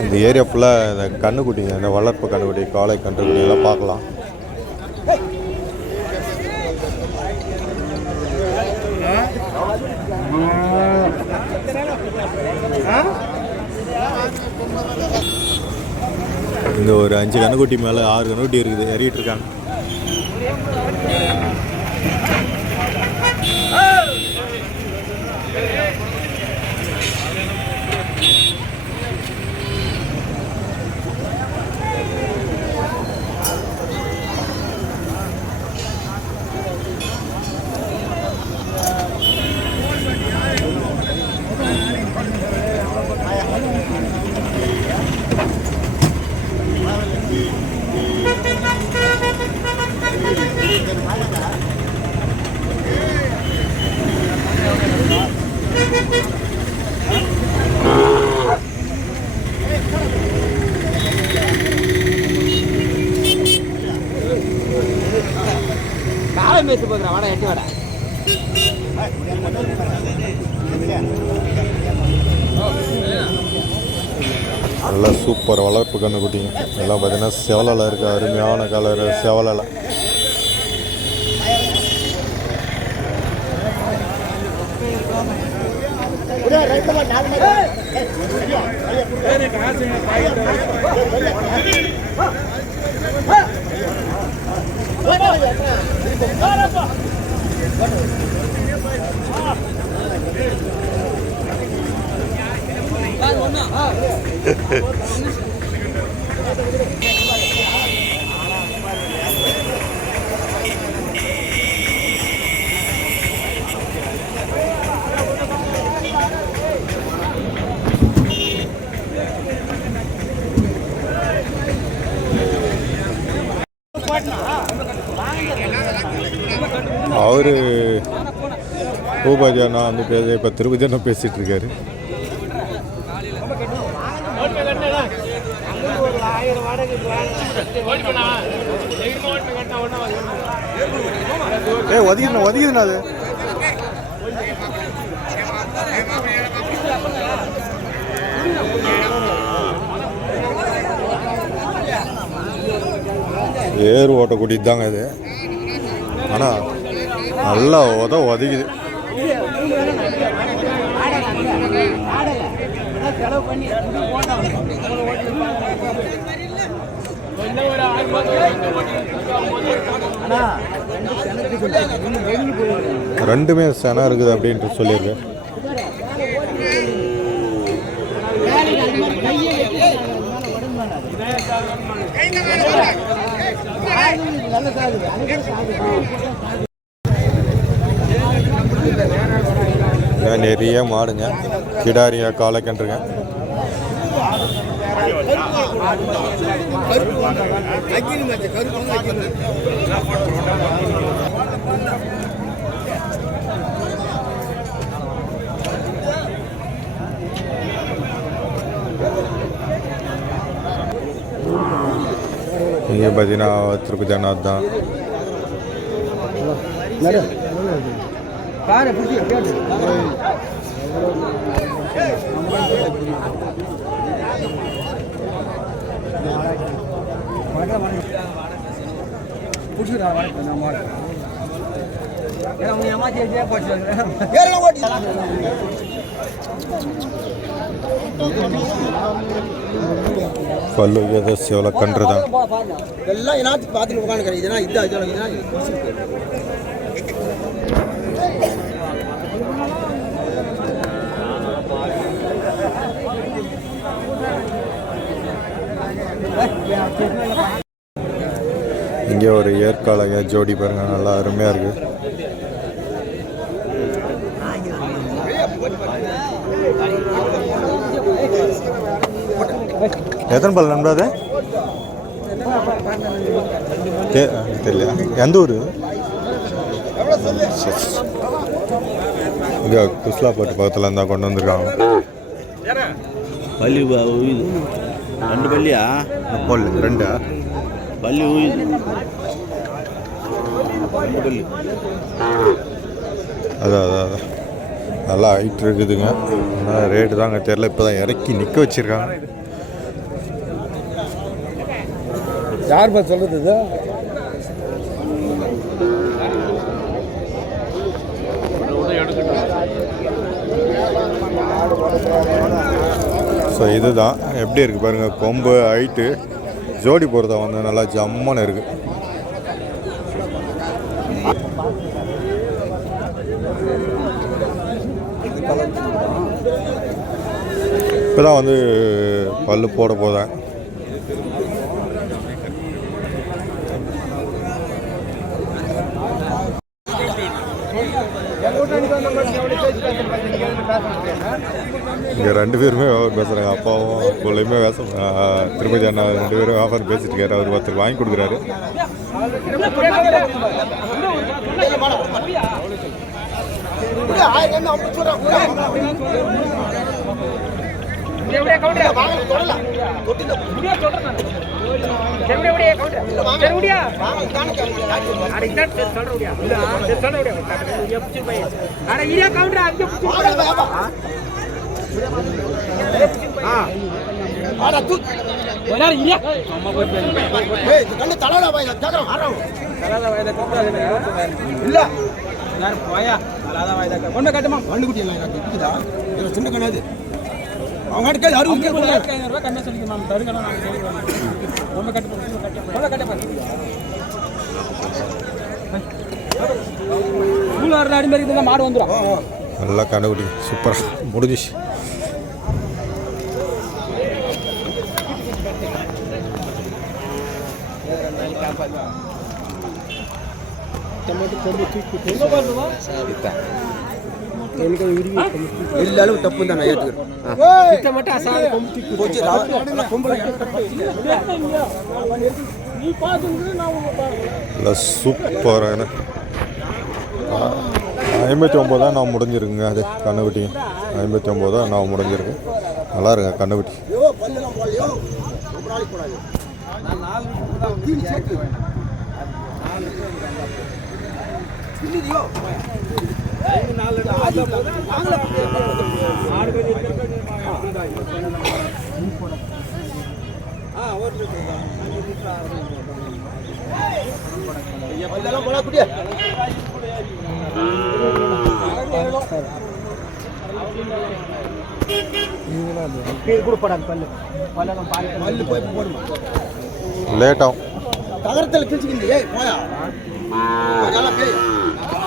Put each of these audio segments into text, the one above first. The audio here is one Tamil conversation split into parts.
இந்த ஏரியா ஃபுல்லாக இந்த கண்ணுக்குட்டிங்க இந்த வளர்ப்பு கண்ணுக்குட்டி காளை கன்றுக்குட்டி எல்லாம் பார்க்கலாம். இங்கே ஒரு அஞ்சு கண்ணுக்குட்டி மேலே ஆறு கண்ணுக்குட்டி இருக்குது ஏறிட்டு இருக்காங்க காலம் பேச போதுடா வாடா எட்டி வாடா நல்லா சூப்பர் வளர்ப்பு கண்ணுக்குட்டிங்க எல்லாம் பார்த்தீங்கன்னா செவலலை இருக்குது அருமையான கலர் செவலலை அண்ணா வந்து பேச இப்போ திருப்பதி பேசிகிட்டு இருக்காரு. ஏ ஒதுக்கிடணும் ஒதுக்கிடணும் அது. ஏர் ஓட்டக்கூடிய தாங்க இது. ஆனால் நல்லா உத ஒதுக்குது. ரெண்டுமே சென இருக்குது அப்படின்ட்டு சொல்லியிருக்கேன். நிறைய மாடுங்க. கிடாரியா காலைக்கன்றுங்க இங்கே பார்த்தீங்கன்னா திருப்பதி அண்ணா தான் பாரு புடி கேட்டு புடிச்சுடா வாங்க நம்ம ஏன்னா உங்க பல்லு ஏதோ சேவலை கன்று தான் எல்லாம் என்னத்துக்கு பார்த்துட்டு உட்காந்துக்கிறேன் இதெல்லாம் இதா இதெல்லாம் இதெல்லாம் இங்கே ஒரு ஏற்காலங்க ஜோடி பாருங்க நல்லா அருமையாக இருக்கு. எத்தனை பல் நண்பா அது? தெரியல. எந்த ஊர்? இங்கே குஸ்லாப்பட்டு பக்கத்தில் இருந்தால் கொண்டு வந்திருக்காங்க. பள்ளி ரெண்டு பள்ளியா பல் ரெண்டா? ரெண்டு பள்ளி அதான் அதான் அதான். நல்லா ஹைட் இருக்குதுங்க. ஆனால் ரேட்டு தாங்க தெரில இப்போ தான் இறக்கி நிற்க வச்சுருக்காங்க. யார் பார்த்து சொல்றது இது? ஸோ இதுதான். எப்படி இருக்குது பாருங்கள் கொம்பு ஹைட்டு ஜோடி போகிறத வந்து நல்லா ஜம்முன்னு இருக்குது இப்போ தான் வந்து பல்லு போட போதேன் இங்கே ரெண்டு பேருமே வியாபாரம் பேசுகிறாங்க அப்பாவும் பிள்ளையுமே பேச திருமதி அண்ணா ரெண்டு பேரும் வியாபாரம் பேசிட்டு இருக்காரு அவர் ஒருத்தர் வாங்கி கொடுக்குறாரு. ஒண்ணு கட்டுமா மண்ணு குட்டி எல்லாம் எனக்கு இருக்குதா இதுல சின்ன கண்ணாது அவங்க கிட்ட கேளு ரூபாய் கேட்க கண்ணை சொல்லிக்கலாம் தருகணும் நாங்கள் சொல்லிடுவோம் ஒன்று கட்டு ஒன்று கட்ட ஸ்கூல் வர அடி மாதிரி இருந்தால் மாடு வந்துடும் நல்லா கண்டுபிடி சூப்பராக முடிஞ்சிச்சு. எல்லாரும் தப்பு தான் நல்லா சூப்பரான ஐம்பத்தி ஒம்பது தான் நான் முடிஞ்சிருக்குங்க அது கண்ணுக்குட்டி ஐம்பத்தி ஒம்பது தான் நான் முடிஞ்சிருக்கு நல்லா இருங்க கண்ணுக்குட்டி பல்லு லேட்டாகும். தகரத்தில் கிழிச்சுக்கிண்டு ஏய் போயா நல்லா பேய்.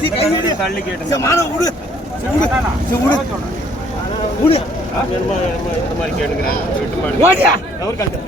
தள்ளி கேட்டு விடு. விடு. விடு. கவர் கழட்டு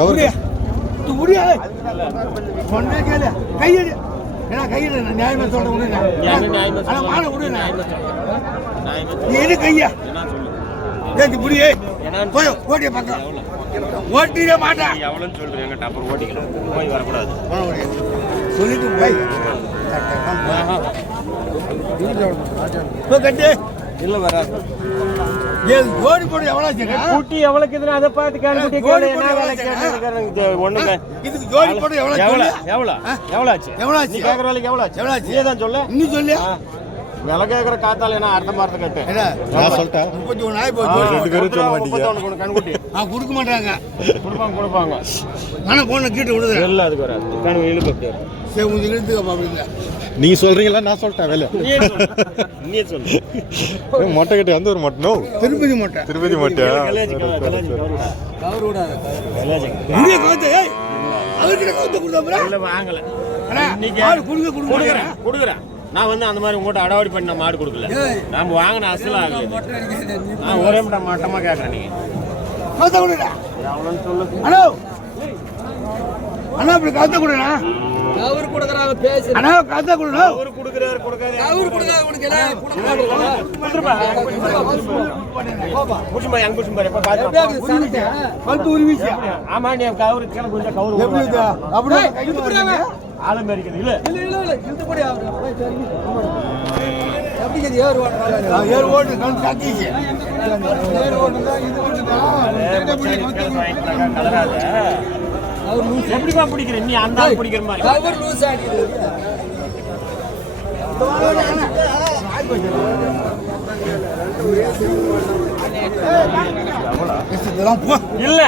கவர் சொன்னா கேளு. கையெடு ஏன்னா நான் நியாயமா சொல்றேன் விடு. ஆனா மான விடு நீ எடு கையா? ஏய் முடியே போய் ஓட்டிய பக்கம். ஓட்டிட மாட்டா எவ்வளோன்னு எங்கிட்ட. அப்புறம் ஓட்டிக்கலாம் போய் வரக்கூடாது. சொல்லிட்டு போய். இப்போ கட்டு. இல்ல வராது. ஏழு ஜோடி போட்டு எவ்வளோ குட்டி எவ்வளோக்கு அதை பார்த்து கேள்வி கேட்டு ஒண்ணுங்க. இதுக்கு ஜோடி போட்டு எவ்வளோ எவ்வளோ எவ்வளோ எவ்வளோ ஆச்சு? எவ்வளோ ஆச்சு? கேட்குற வேலைக்கு எவ்வளோ ஆச்சு? எவ்வளோ ஆச்சு? நீ தான் சொல்லு. இன்னும் சொல்லு. ஆ. விலை கேட்குற காத்தால என்ன அர்த்த மார்த்த கட்டு? என்ன? நான் சொல்லிட்டேன் முப்பத்தி ஒன்று ஆகி போச்சு. ரெண்டு பேரும் சொல்ல மாட்டீங்க. முப்பத்தொன்னு கொடு, கண்குட்டி ஆ கொடுக்க மாட்டாங்க. கொடுப்பாங்க கொடுப்பாங்க. ஆனால் போன கீட்டு விடுது இல்லை அதுக்கு வராது. கண் இழுப்பு அப்படியே. சரி உங்களுக்கு இழுத்துக்கப்பா அப்படிங்க நீ சொல்றீங்களா? நான் சொல்லிட்டேன் வேலை. நீ சொல்லு நீ சொல்லு ஏய், மொட்டை கட்டி எந்த ஒரு மட்டனோ திருப்பதி மாட்டேன் திருப்பதி மட்டையா கல்யாஜி கல்யாஜி கல்யாஜி முடிய கவுத்து ஏய். அவர்கிட்ட கவுத்து கொடுத்தா இல்லை வாங்கலை. அண்ணா இன்னைக்கு மாடு கொடுக்க கொடுக்க கொடுக்குறேன் நான் வந்து அந்த மாதிரி உங்கள்கிட்ட அடாவடி பண்ணி நான் மாடு கொடுக்கல. ஏய். நாம வாங்கின அசல் ஆகல நான் ஒரே மட்டும் மட்டமாக கேட்குறேன் நீங்கள் சொல்லு. ஹலோ அண்ணா இப்படி கருத்தை கொடுண்ணா. அவரு கொடுக்குறாங்க பேசு. அண்ணா கருத்தை கொடுண்ணா. அவரு கொடுக்குறாரு கொடுக்காது. அவரு கொடுக்காத கொடுக்கல புடிச்சுமா எங்க புடிச்சு பாரு எப்ப காய்ச்சல் கருத்து உருவிச்சு ஆமா நீ கவுரு கீழே கொஞ்சம் கவுரு எப்படி இது அப்படியே கைக்கு வராங்க ஆளும் இருக்குது இல்ல இல்ல இல்ல இல்ல இழுத்து போடி எப்படி இது ஏறு ஓடுறாங்க நான் ஏழு ஓட்டு கணக்கு சாத்திச்சு ஏழு ஓட்டு தான் இது கலராத எப்படிமா பிடிக்கிற நீ அந்த ஆள் பிடிக்கிற மாதிரி. கவர் லூஸ் போ இல்ல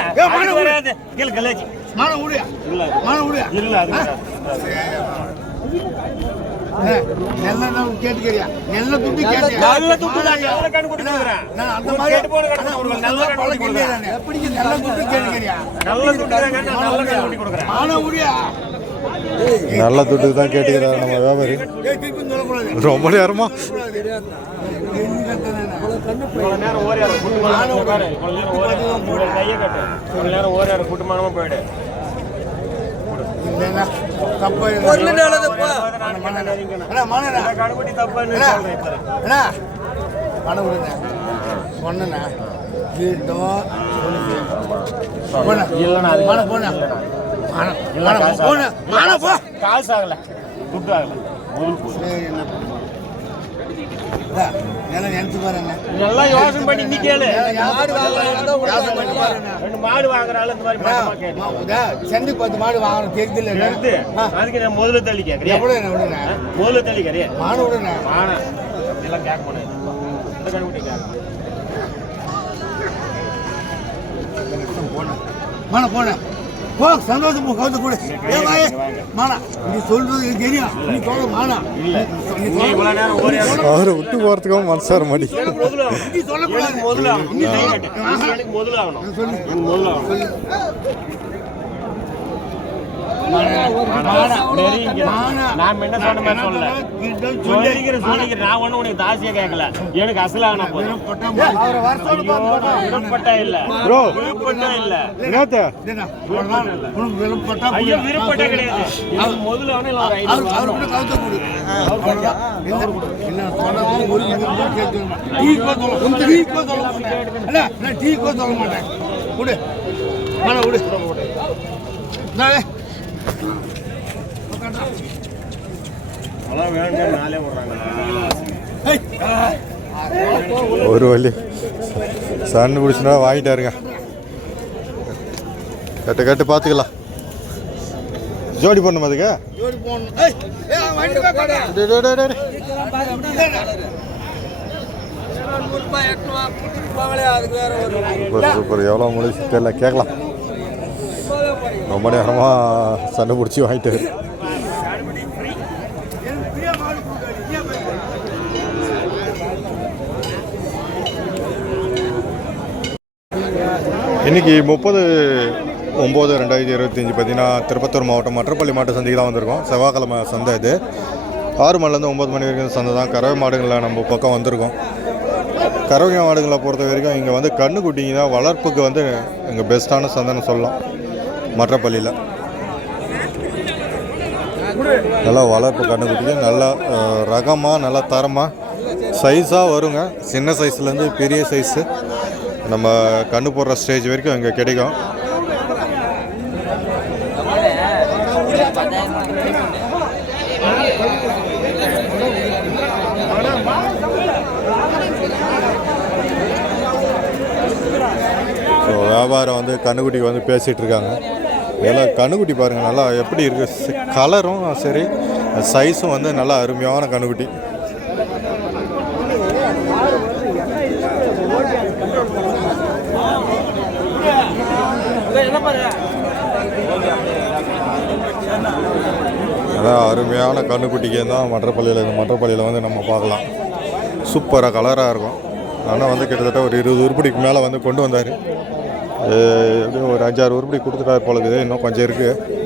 வராது கீழே கலேஜ் மான விடியா இல்ல மான விடியா இல்ல அது வராது. நெல்ல கேட்டுக்கிறியா? நெல்ல துட்டு கேட்டியா? நல்ல துட்டு நான் அந்த ஒரு மாதிரி கேட்டு அண்ணா, கொடுக்குறேன். நல்ல பழக்கம். இல்லையா எப்படி நெல்ல துட்டு கேட்டுக்கிறியா? நல்ல துட்டு தான் கண்ணா, நல்ல கணக்கு கொடுக்குறேன். மான விடியா நல்ல துட்டுக்கு தான் கேட்டுக்கிறாரு நம்ம வியாபாரி. ரொம்ப நேரமா? நேரம் ஓரியார கூட்டமானமா பாரு சொன்னண்ணா வீட்டும் போன போண்ணா. பணம் இல்ல, பணம் காசு போண்ணா. ஆகல. பணம் போ. காசு ஆகல. துட்டு ஆகல முதல் போ. சரி என்ன எல்லாம் நினைச்சு பாருங்க. நல்லா யோசனை பண்ணி நீ கேளு. மாடு வாங்குறாங்க பண்ணி பாருங்க. ரெண்டு மாடு வாங்குறாள் இந்த மாதிரி சென்னைக்கு பத்து மாடு வாங்கணும் தெரியுது எடுத்து அதுக்கு நான் முதல்ல தள்ளி கேட்கறியா எவ்வளோ என்ன முதல்ல தள்ளி கேறியா மாடு விடுண்ணா ஆனா இதெல்லாம் கேட்க முடியாது இந்த கணக்குட்டி கேட்க மானா போன போ சந்தோஷம் கவுத்து கொடு ஏன் வாயே. மானா நீ சொல்றது எனக்கு தெரியும். நீ சொல்ற மானா அவரை விட்டு போகிறதுக்கும் மனசு வர மாட்டேங்குது எனக்கு முதல்ல ஆகணும். நீ சொல்லக்கூடாது முதல்ல முதல்ல எனக்கு முதல்ல ஆகணும் என்ன சொன்ன மாதிரி நான் ஒண்ணு உனக்கு தாசியா கேட்கல எனக்கு அசலாகனா போதும் இல்ல ப்ரோ விருப்பப்பட்டா இல்ல என்னத்த ஐயோ கிடையாது முதல்ல வேணும் டீ சொல்ல மாட்டேன் ஒரு வழி. சன்னு பிடிச்சினா வாங்கிட்டாருங்க. கட்டு கட்டு பார்த்துக்கலாம். ஜோடி பண்ணும் அதுக்கு? Super super. எவ்வளோ முடிச்சு தெரியல. கேட்கலாம். ரொம்ப நேரமாக சண்டை பிடிச்சி வாங்கிட்டு. இன்னைக்கு முப்பது ஒம்பது ரெண்டாயிரத்தி இருபத்தஞ்சி பார்த்தீங்கன்னா திருப்பத்தூர் மாவட்டம் மற்றப்பள்ளி மாட்டு சந்தைக்கு தான் வந்திருக்கோம். செவ்வாய்க்கிழமை சந்தை இது. ஆறு மணிலேருந்து ஒம்பது மணி வரைக்கும் சந்தை தான். கறவை மாடுகளில் நம்ம பக்கம் வந்திருக்கோம். கறவை மாடுகளை பொறுத்த வரைக்கும் இங்கே வந்து கண்ணுக்குட்டிங்க தான் வளர்ப்புக்கு வந்து இங்கே பெஸ்ட்டான சந்தைன்னு சொல்லலாம். மற்றப்பள்ளியில். நல்லா வளர்ப்பு கண்டுபிடிச்சி நல்லா ரகமாக நல்லா தரமாக சைஸாக வருங்க. சின்ன சைஸ்லேருந்து பெரிய சைஸு நம்ம கண்ணு போடுற ஸ்டேஜ் வரைக்கும் இங்கே கிடைக்கும். ஸோ வியாபாரம் வந்து கண்ணுக்குட்டிக்கு வந்து பேசிகிட்டு இருக்காங்க. எல்லாம் கண்ணுக்குட்டி பாருங்கள் நல்லா எப்படி இருக்குது கலரும் சரி சைஸும் வந்து நல்லா அருமையான கண்ணுக்குட்டி. அதான் அருமையான கண்ணுக்குட்டிக்கு தான் மற்றப்பள்ளியில் இந்த மற்றப்பள்ளியில் வந்து நம்ம பார்க்கலாம். சூப்பராக கலராக இருக்கும். ஆனால் வந்து கிட்டத்தட்ட ஒரு இருபது உருப்படிக்கு மேலே வந்து கொண்டு வந்தார். எப்படியும் ஒரு அஞ்சாறு உருப்படி கொடுத்துட்டாரு போல இருக்குது. இன்னும் கொஞ்சம் இருக்குது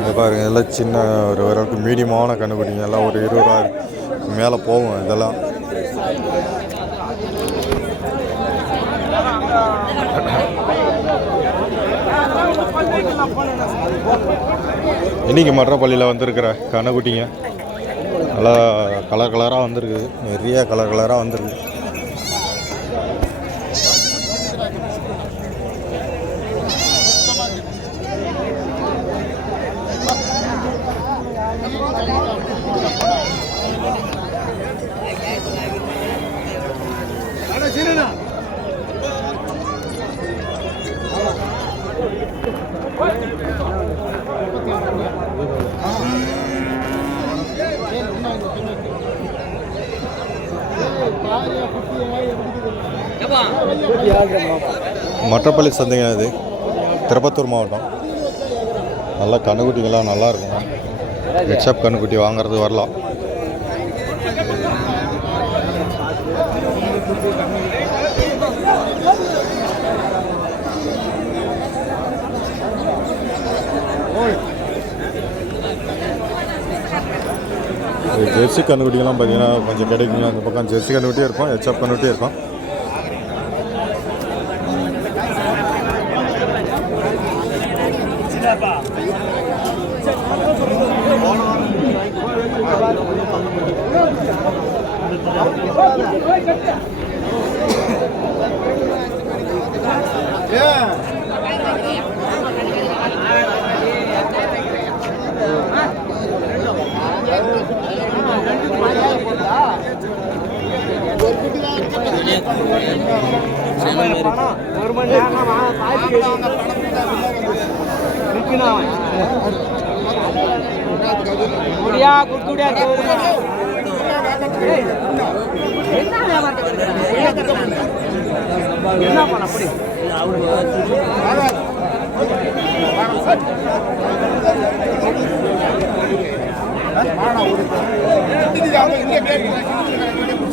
இது பாருங்க எல்லாம் சின்ன ஒரு ஓரளவுக்கு மீடியமான கண்டுபிடிங்க எல்லாம் ஒரு இருபது ரூபா மேலே போகும் இதெல்லாம். இன்னைக்கு மற்றப்பள்ளியில் வந்திருக்கிற கண்ணுக்குட்டிங்க. நல்லா கலர் கலராக வந்திருக்குது நிறைய கலர் கலராக வந்திருக்கு. மற்றப்பள்ளி சந்தைங்க இது. திருப்பத்தூர் மாவட்டம். நல்லா கண்ணுக்குட்டிங்களாம் நல்லா இருக்கும். கண்ணுக்குட்டி வாங்குறது வரலாம். ஜெர்சி கண்ணுக்குட்டிங்கெல்லாம் பார்த்தீங்கன்னா கொஞ்சம் கிடைக்குங்க அந்த பக்கம் ஜெர்சி கண்ணுக்குட்டியும் இருக்கும் ஹெச்எப் கண்ணுக்குட்டியும் இருக்கும். ஒரு மணி முடியா குடுத்துடியா என்ன பண்ண அப்படி அவரு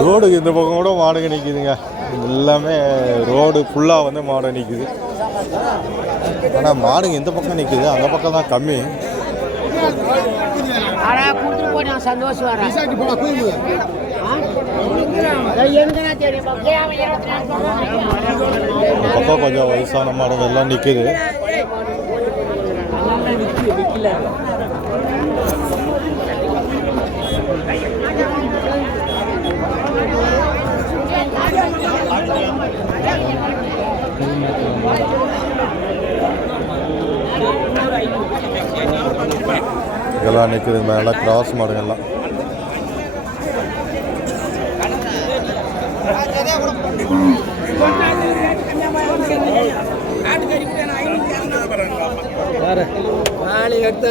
ரோடுக்கு இந்த பக்கம் கூட மாடுங்க நிற்கிதுங்க எல்லாமே ரோடு ஃபுல்லாக வந்து மாடு நிற்கிது ஆனால் மாடுங்க இந்த பக்கம் நிற்கிது அந்த பக்கம் தான் கம்மி ஆனா கொடுத்துட்டு போய் நான் சந்தோஷம் வரேன் எனக்கு என்ன தெரியும் பக்கம் அவன் இருபத்தி நாலு சொல்றான். இந்த பக்கம் கொஞ்சம் வயசான மாடுங்க எல்லாம் நிற்கிது இதெல்லாம் நிற்குது மேலே கிராஸ் மாடுங்கள்லாம். நாளைக்கு எடுத்து